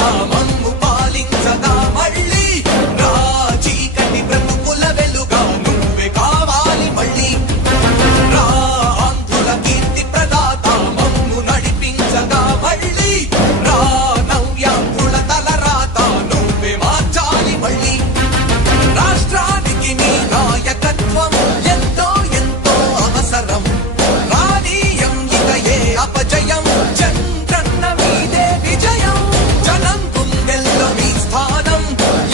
భవిత మమ్ము పాలించగా మళ్ళీ రా చీకటి బ్రతుకుల వెలుగా నువ్వే కావాలి మళ్ళీ రా ఆంధ్రుల కీర్తి ప్రదాత మమ్ము నడిపించగా మళ్ళీ రా నవ్యాంధ్రుల తలరాత నువ్వే మార్చాలి మళ్ళీ రాష్ట్రానికి నీ నాయకత్వం ఎంతో ఎంతో అవసరం రానీయం ఇక ఏ అపజయం చంద్రన్న మీదే విజయం జనం గుండెల్లో మీ స్థానం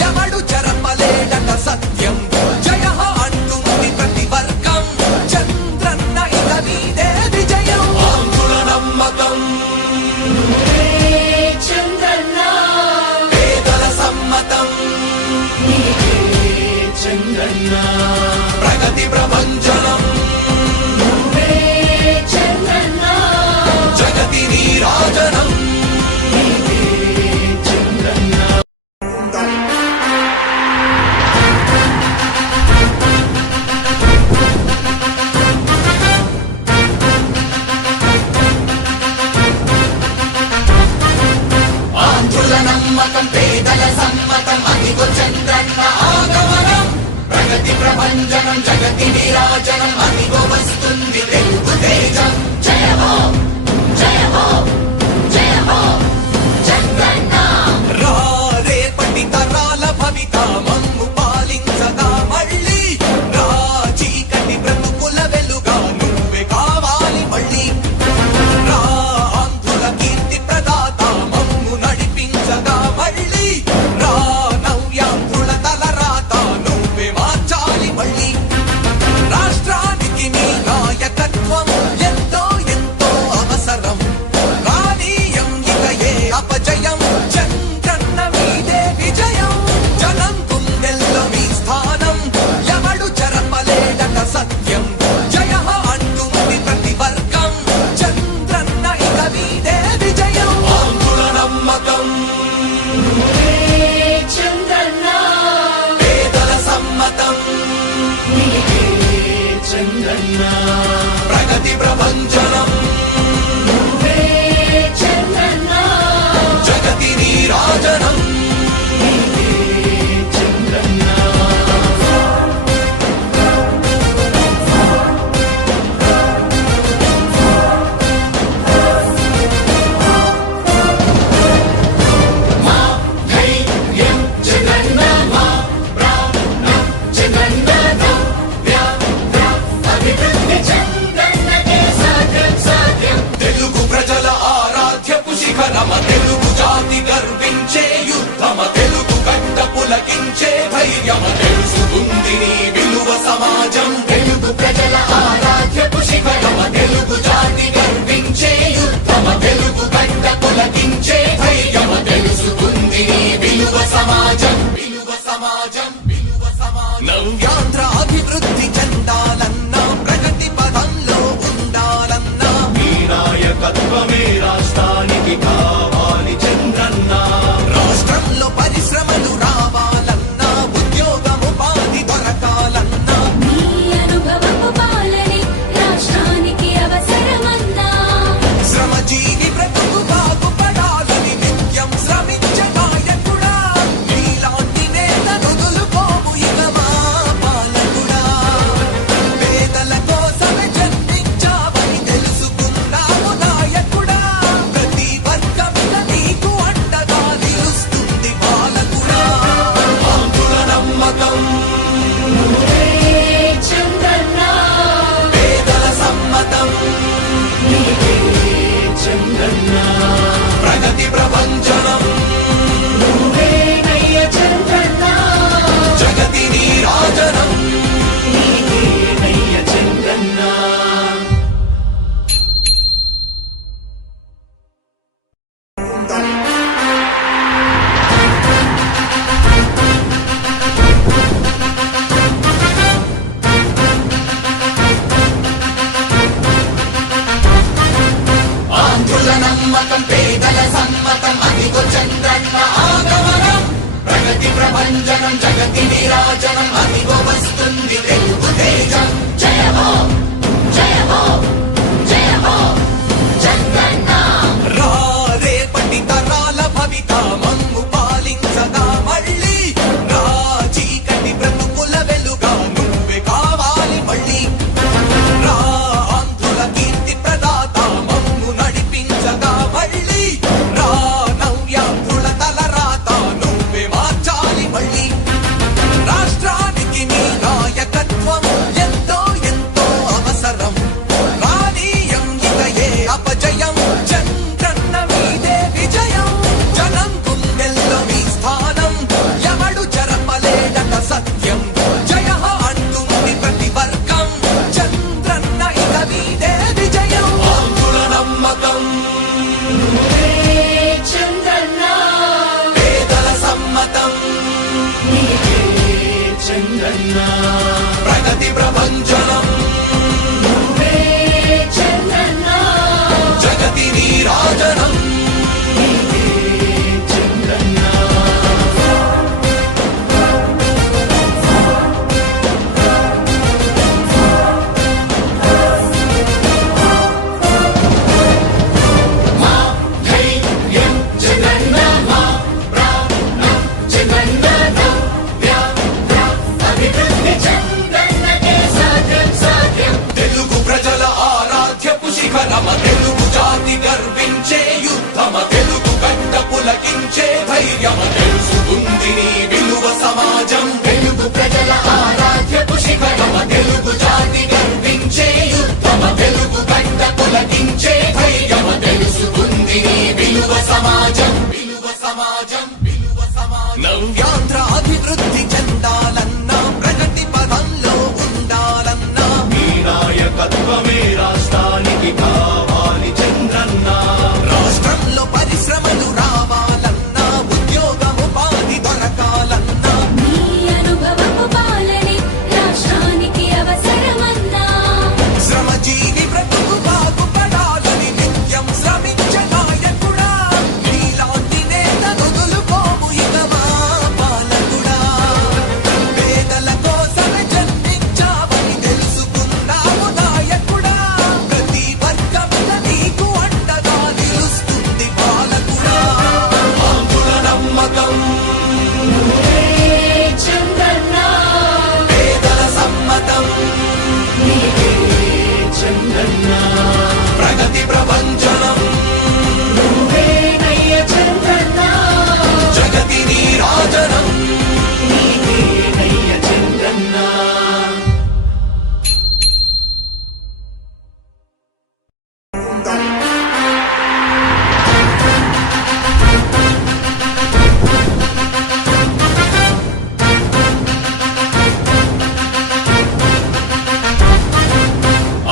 ఎవడు చెరపలేడట సత్యం జయ అంటుంది ప్రతి వర్గం చంద్రన్న ఇక మీదే విజయం ఆంధ్రుల నమ్మకం చంద్రన్న పేదల సమ్మతం చంద్రన్న ప్రగతి ప్రభంజనం చంద్రన్న జగతి నీరాజనం చంద్రన్న ఆంధ్రుల నమ్మకం పేదల సమ్మతం అదిగో చంద్రన్న ఆగమనం ప్రగతి ప్రభంజనం జగతి నీరాజనం అదిగో వస్తుంది తెలుగు తేజం జయ హో జయ హో జయ హో చంద్రన్న రా రేపటి తరాల భవిత మమ్ము పాలించగా మళ్ళీ రా చీకటి బ్రతుకుల వెలుగా నువ్వే కావాలి మళ్ళీ రా ఆంధ్రుల కీర్తి ప్రదాత మమ్ము నడిపించగా మళ్ళీ రా నవ్యాంధ్రుల తలరాత నువ్వే మార్చాలి మళ్ళీ రాష్ట్రానికి నీ నాయకత్వం ఎంతో ఎంతో అవసరం రానీయం ఇక ఏ అపజయం చంద్రన్న మీదే విజయం జనం గుండెల్లో మీ స్థానం ఎవడు చెరపలేడట సత్యం జయ అంటుంది ప్రతి వర్గం చంద్రన్న ఇక మీదే విజయం ఆంధ్రుల నమ్మకం చంద్రన్న పేదల సమ్మతం చంద్రన్న ప్రగతి ప్రభంజనం చంద్రన్న జగతి నీరాజనం చంద్రన్న మా ధైర్యం చంద్రన్న మా ప్రాణం చంద్రన్న నవ్య అభివృద్ధి చంద్రన్నకే సాధ్యం సాధ్యం తెలుగు ప్రజల ఆరాధ్యపు శిఖరమ తెలుగు జాతి గర్వించే యుద్ధమ తెలుగు గడ్డ పులకించే ధైర్యమ తెలుసుకుంది నీ విలువ సమాజం తెలుగు ప్రజల ఆరాధ్యపు శిఖరమ తెలుగు జాతి గర్వించే యుద్ధమ తెలుగు గడ్డ పులకించే ధైర్యమ తెలుసుకుంది నీ విలువ సమాజం విలువ సమాజం విలువ సమాజం నవ్యాంధ్ర అభివృద్ధి చెందాలన్నా ప్రగతి పదంలో ఉండాలన్నా నీ నాయకత్వమే రాష్ట్రానికి కావాలి చంద్రన్న రాష్ట్రంలో పరిశ్రమలు రావాలన్నా ఉద్యోగం ఉపాధి దొరకాలన్నా నీ అనుభవపు పాలనే రాష్ట్రానికి అవసరమన్నా శ్రమజీవి బ్రతుకు బాగుపడాలని నిత్యం శ్రమించే నాయకుడా నీలాంటి నేత నుదులుకోవు ఇక మా పాలకుడా పేదల కోసమే జన్మించావని తెలుసుకున్నావు నాయకుడా ప్రతి వర్గమిక నీకు అండగా నిలుస్తుంది పాలకుడా ఆంధ్రుల నమ్మకం చంద్రన్న పేదల సమ్మతం చంద్రన్న ప్రగతి ప్రభంజనం నువ్వేనయ్య చంద్రన్న జగతి నీరాజనం నీకేనయ్య చంద్రన్న ఆంధ్రుల నమ్మకం పేదల సమ్మతం అదిగో చంద్రన్న ఆగమనం ప్రగతి ప్రభంజనం జగతి నీరాజనం అదిగో వస్తుంది తెలుగు తేజం జయ హో జయ హో జయ హో చంద్రన్న రా రేపటి తరాల భవిత చంద్రన్న ప్రగతి ప్రభంజనం నువ్వే చంద్రన్న జగతి నీరాజనం చంద్రన్న మా ధైర్యం చంద్రన్న మా ప్రాణం చంద్రన్న నవ్య అభివృద్ధి చంద్రన్నకే సాధ్యం సాధ్యం తెలుగు ప్రజల ఆరాధ్యపు శిఖరమ తెలుగు జాతి గర్వించే యుద్ధమ తెలుగు గడ్డ పులకించే ధైర్యమ తెలుసుకుంది నీ విలువ సమాజం తెలుగు ప్రజల ఆరాధ్యపు శిఖరమ తెలుగు జాతి గర్వించే యుద్ధమ తెలుగు గడ్డ పులకించే ధైర్యమ తెలుసుకుంది నీ విలువ సమాజం విలువ సమాజం విలువ సమాజం నవ్యాంధ్ర అభివృద్ధి చెందాలన్నా ప్రగతి పదంలో ఉండాలన్నా నీ నాయకత్వమే రాష్ట్రానికి కావాలి చంద్రన్న రాష్ట్రంలో పరిశ్రమలు రావాలన్నా ఉద్యోగం ఉపాధి దొరకాలన్నా నీ అనుభవపు పాలనే రాష్ట్రానికి అవసరమన్నా శ్రమజీవి బ్రతుకు బాగుపడాలని నిత్యం శ్రమించే నాయకుడా నీలాంటి నేత వదులుకోము ఇక మా పాలకుడా పేదల కోసమే జన్మించావని తెలుసుకున్నావు నాయకుడా ప్రతి వర్గమున నీకు అండగా నిలుస్తుంది పాలకుడా ఆంధ్రుల నమ్మకం నువ్వే చంద్రన్న పేదల సమ్మతం నీవే చంద్రన్న ప్రగతి ప్రభంజనం నువ్వే నయ్య చంద్రన్న జగతి నీరాజనం నయ్య చంద్రన్న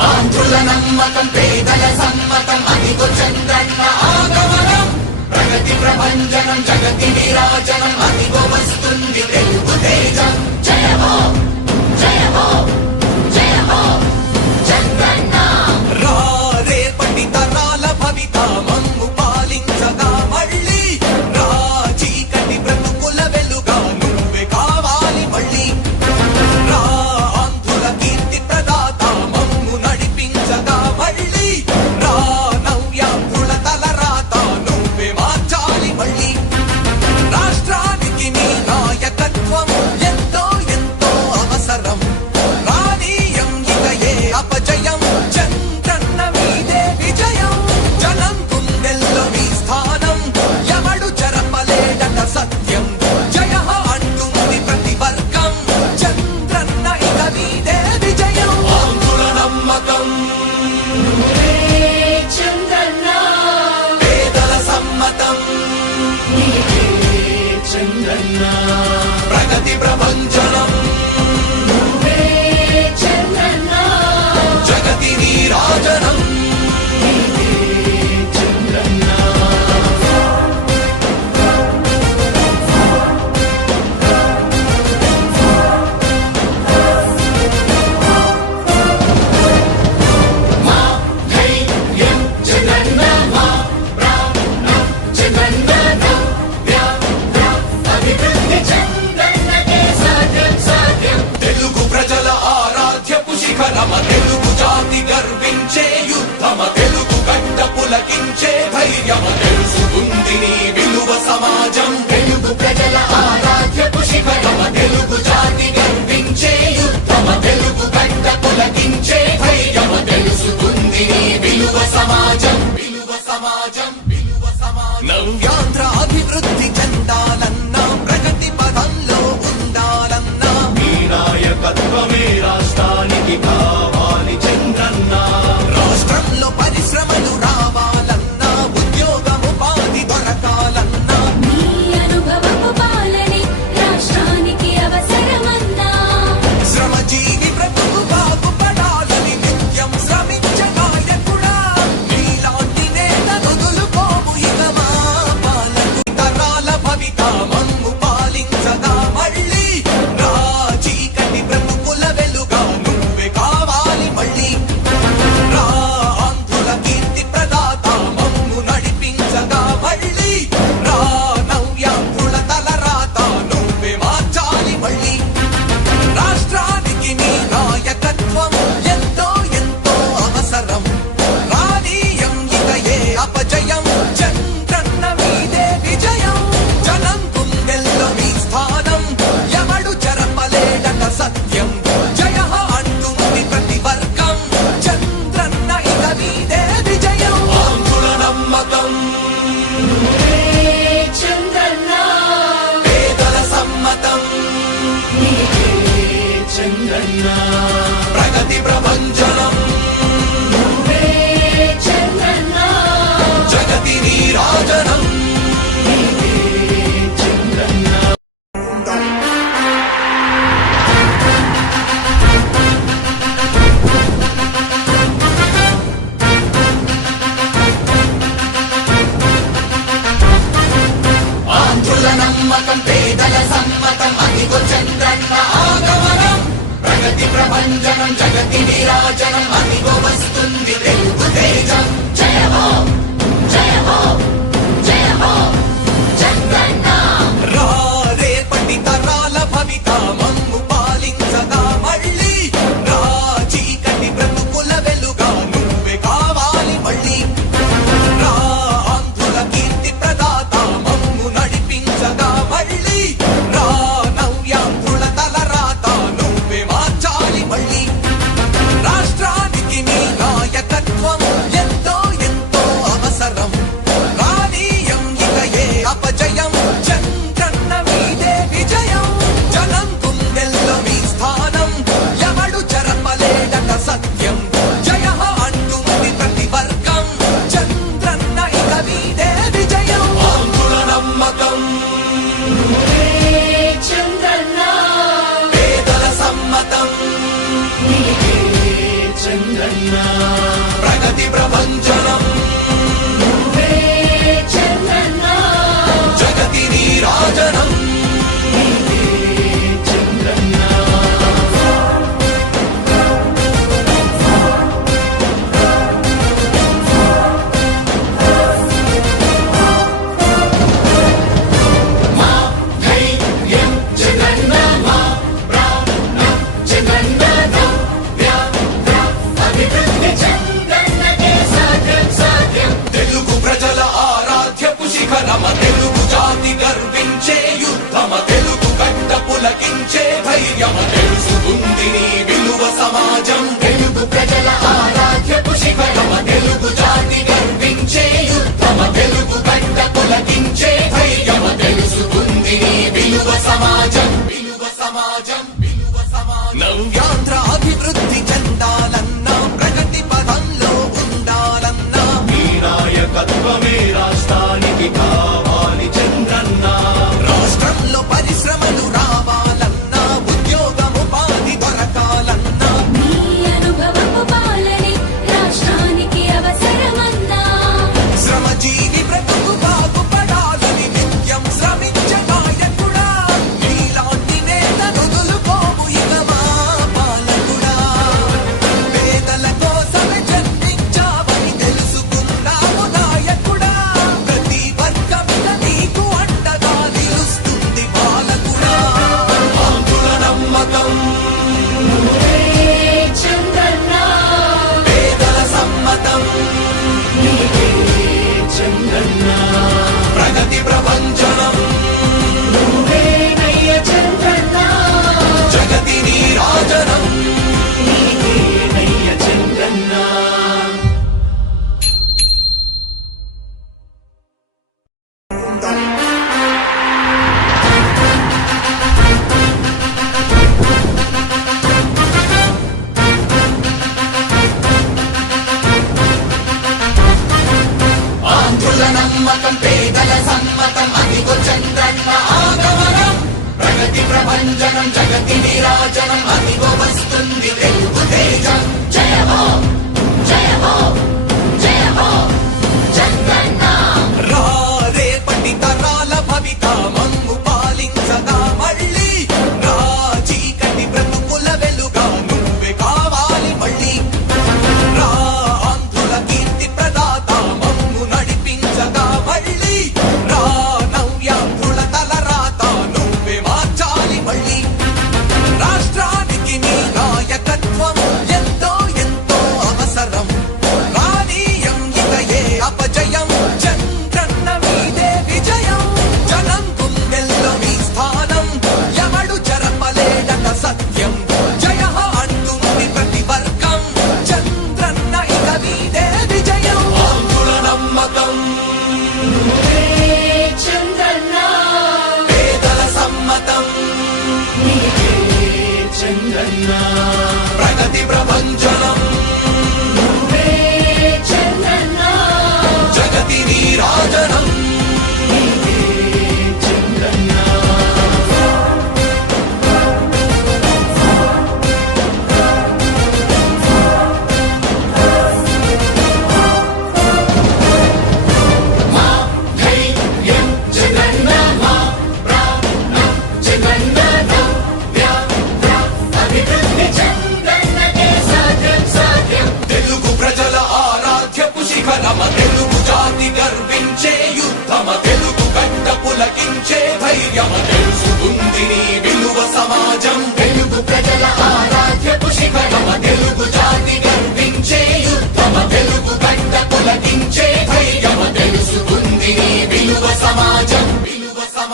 ఆంధ్రుల నమ్మకం పేదల సమ్మతం అదిగో చంద్రన్న ఆగమనం ప్రగతి ప్రభంజనం జగతి నీరాజనం అదిగో వస్తుంది తెలుగు తేజం జయ హో జయ హో జయ హో చంద్రన్న రా రేపటి తరాల భవిత మమ్ము పాలించగా మళ్ళీ రా చీకటి బ్రతుకుల వెలుగా నువ్వే కావాలి మళ్ళీ రా ఆంధ్రుల కీర్తి ప్రదాత మమ్ము నడిపించగా మళ్ళీ రా నవ్యాంధ్రుల తలరాత నువ్వే మార్చాలి మళ్ళీ రాష్ట్రానికి నీ నాయకత్వం ఎంతో ఎంతో అవసరం రానీయం ఇక ఏ అపజయం చంద్రన్న మీదే విజయం జనం గుండెల్లో మీ స్థానం ఎవడు చెరపలేడట సత్యం జయ అంటుంది ప్రతి వర్గం చంద్రన్న ఇక మీదే విజయం ఆంధ్రుల నమ్మకం నువ్వే చంద్రన్న పేదల సమ్మతం నీవే చంద్రన్న ప్రగతి ప్రభంజనం నువ్వే చంద్రన్న జగతి నీరాజనం చంద్రన్న మా ధైర్యం చంద్రన్న మా ప్రాణం చంద్రన్న నవ్య అభివృద్ధి చంద్రన్నకే సాధ్యం సాధ్యం తెలుగు ప్రజల ఆరాధ్యపు శిఖరమ తెలుగు జాతి గర్వించే యుద్ధమ తెలుగు గడ్డ పులకించే ధైర్యమ తెలుసుకుంది నీ విలువ సమాజం తెలుగు ప్రజల ఆరాధ్యపు శిఖరమ తెలుగు జాతి గర్వించే యుద్ధమ తెలుగు గడ్డ పులకించే ధైర్యమ తెలుసుకుంది నీ విలువ సమాజం విలువ సమాజం విలువ సమాజం నవ్యాంధ్ర అభివృద్ధి చెందాలన్నా ప్రగతి పదంలో ఉండాలన్నా నీ నాయకత్వమే రాష్ట్రానికి కావాలి చంద్రన్న రాష్ట్రంలో పరిశ్రమలు రావాలన్నా ఉద్యోగం ఉపాధి దొరకాలన్నా నీ అనుభవపు పాలనే రాష్ట్రానికి అవసరమన్నా శ్రమజీవి బ్రతుకు బాగుపడాలని నిత్యం శ్రమించే నాయకుడా నీలాంటి నేత వదులుకోము ఇక మా చంద్రన్న ప్రగతి ప్రభంజనం నువ్వే చంద్రన్న జగతి నీరాజనం చంద్రన్న ఆంధ్రుల నమ్మకం పేదల సమ్మతం అదిగో చంద్రన్న ఆగమనం ప్రగతి ప్రభంజనం జగతి నీరాజనం అదిగో వస్తుంది తెలుగు తేజం జయ హో జయ హో జయ హో చంద్రన్న రా రేపటి తరాల భవిత మమ్ము పాలించగా మళ్ళీ రా చీకటి బ్రతుకుల వెలుగా నువ్వే కావాలి మళ్ళీ రా ఆంధ్రుల కీర్తి ప్రదాత మమ్ము నడిపించగా మళ్ళీ రా నవ్యాంధ్రుల తలరాత నువ్వే మార్చాలి మళ్ళీ రాష్ట్రానికి నీ నాయకత్వం ఎంతో ఎంతో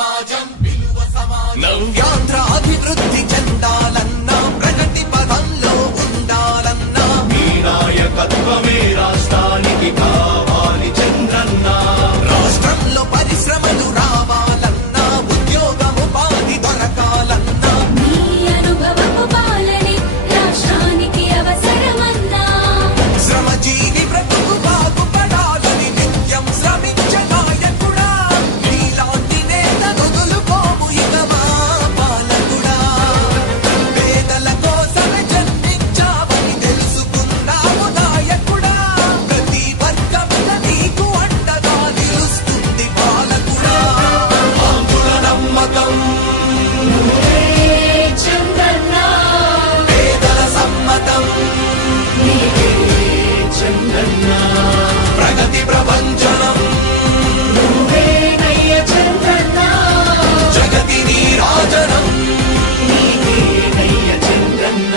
సమాజం విలువ సమాజం నవ్యాంధ్ర అభివృద్ధి చెందాలన్నా ప్రగతి పదంలో ఉండాలన్నా మీ నాయకత్వమే రాష్ట్రానికి కావాలి చంద్రన్న రాష్ట్రంలో పరిశ్రమలు రావాలన్నా ఉద్యోగముపాధి దొరకాలన్నా నీ అనుభవపు పాలనే రాష్ట్రానికి అవసరమన్నా శ్రమజీవి బ్రతుకు బాగుపడాలని నిత్యం శ్రమించే నాయకుడా నీలాంటి నేత వదులుకోము ఇక మా పాలకుడా పేదల కోసమే జన్మించావని తెలుసుకున్నావు నాయకుడా ప్రతి వర్గంలో నీకు అండగా నిలుస్తుంది పాలకుడా ఆంధ్రుల నమ్మకం చంద్రన్న పేదల సమ్మతం చంద్రన్న ప్రగతి ప్రభంజనం నువ్వేనయ్య చంద్రన్న జగతి నీరాజనం నీకేనయ్య చంద్రన్న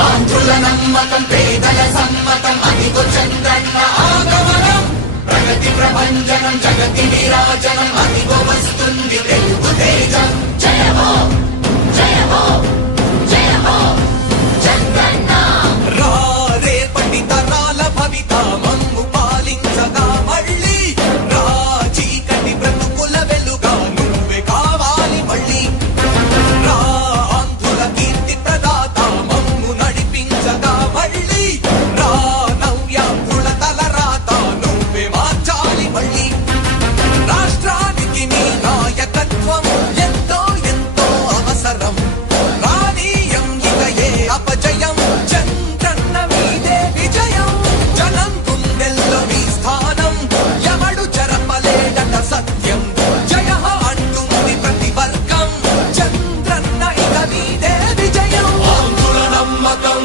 ఆంధ్రుల నమ్మకం పేదల సమ్మతం అదిగో చంద్రన్న ఆగమనం ప్రగతి ప్రభంజనం జగతి విరాజనం అదిగో వస్తుంది తెలుగు తేజం జయ హో జయ హో జయ హో చంద్రన్న రా రేపటి తరాల భవిత మమ్ము పాలించగా మళ్ళీ రా చీకటి బ్రతుకుల వెలుగా నువ్వే కావాలి మళ్ళీ రా ఆంధ్రుల కీర్తి ప్రదాత మమ్ము నడిపించగా మళ్ళీ రా నవ్యాంధ్రుల తలరాత నువ్వే మార్చాలి మళ్ళీ రాష్ట్రానికి నీ నాయకత్వం ఎంతో ఎంతో అవసరం రానీయం ఇక ఏ అపజయం చంద్రన్న మీదే విజయం జనం గుండెల్లో మీ స్థానం ఎవడు చెరపలేడట సత్యం జయ అంటుంది ప్రతి వర్గం చంద్రన్న ఇక మీదే విజయం ఆంధ్రుల నమ్మకం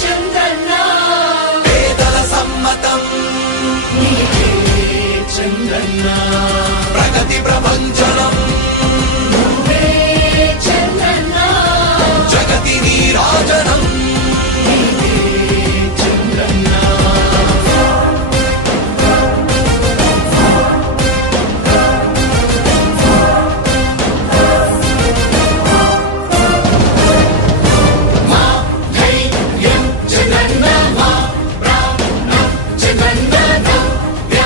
చంద్రన్న పేదల సమ్మతం చంద్రన్న ప్రగతి ప్రభంజనం చంద్రన్న జగతి నీరాజనం చంద్రన్న మా ధైర్యం చంద్రన్న మా ప్రాణం చంద్రన్న నవ్య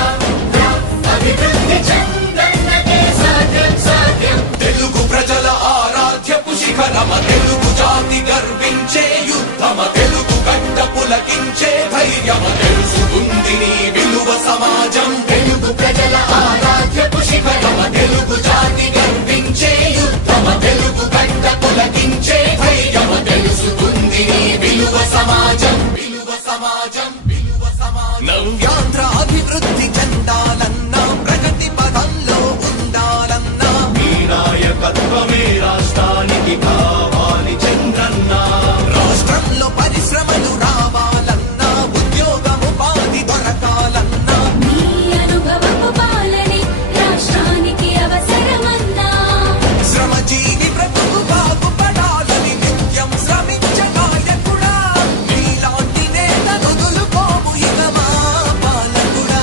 అభివృద్ధి చంద్రన్నకే సాధ్యం సాధ్యం తెలుగు ప్రజల ఆరాధ్యపు శిఖరమ తెలుగు జాతి గర్వించే యుద్ధమ తెలుగు గడ్డ పులకించే ధైర్యమ తెలుసుకుంది నీ విలువ సమాజం తెలుగు ప్రజల ఆరాధ్యపు శిఖరమ తెలుగు జాతి గర్వించే యుద్ధమ తెలుగు గడ్డ పులకించే ధైర్యమ తెలుసుకుంది నీ విలువ సమాజం విలువ సమాజం విలువ సమాజం నవ్యాంధ్ర అభివృద్ధి చెందాలన్నా ప్రగతి పదంలో ఉండాలన్నా మీ నాయకత్వమే రాష్ట్రానికి కావాలి చంద్రన్న రాష్ట్రంలో పరిశ్రమలు రావాలన్నా ఉద్యోగముపాధి దొరకాలన్నా నీ అనుభవపు పాలనే రాష్ట్రానికి అవసరమన్నా శ్రమజీవి బ్రతుకు బాగుపడాలని నిత్యం శ్రమించే నాయకుడా నీలాంటి నేత వదులుకోము ఇక మా పాలకుడా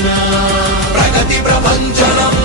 చంద్రన్న ప్రగతి ప్రభంజనం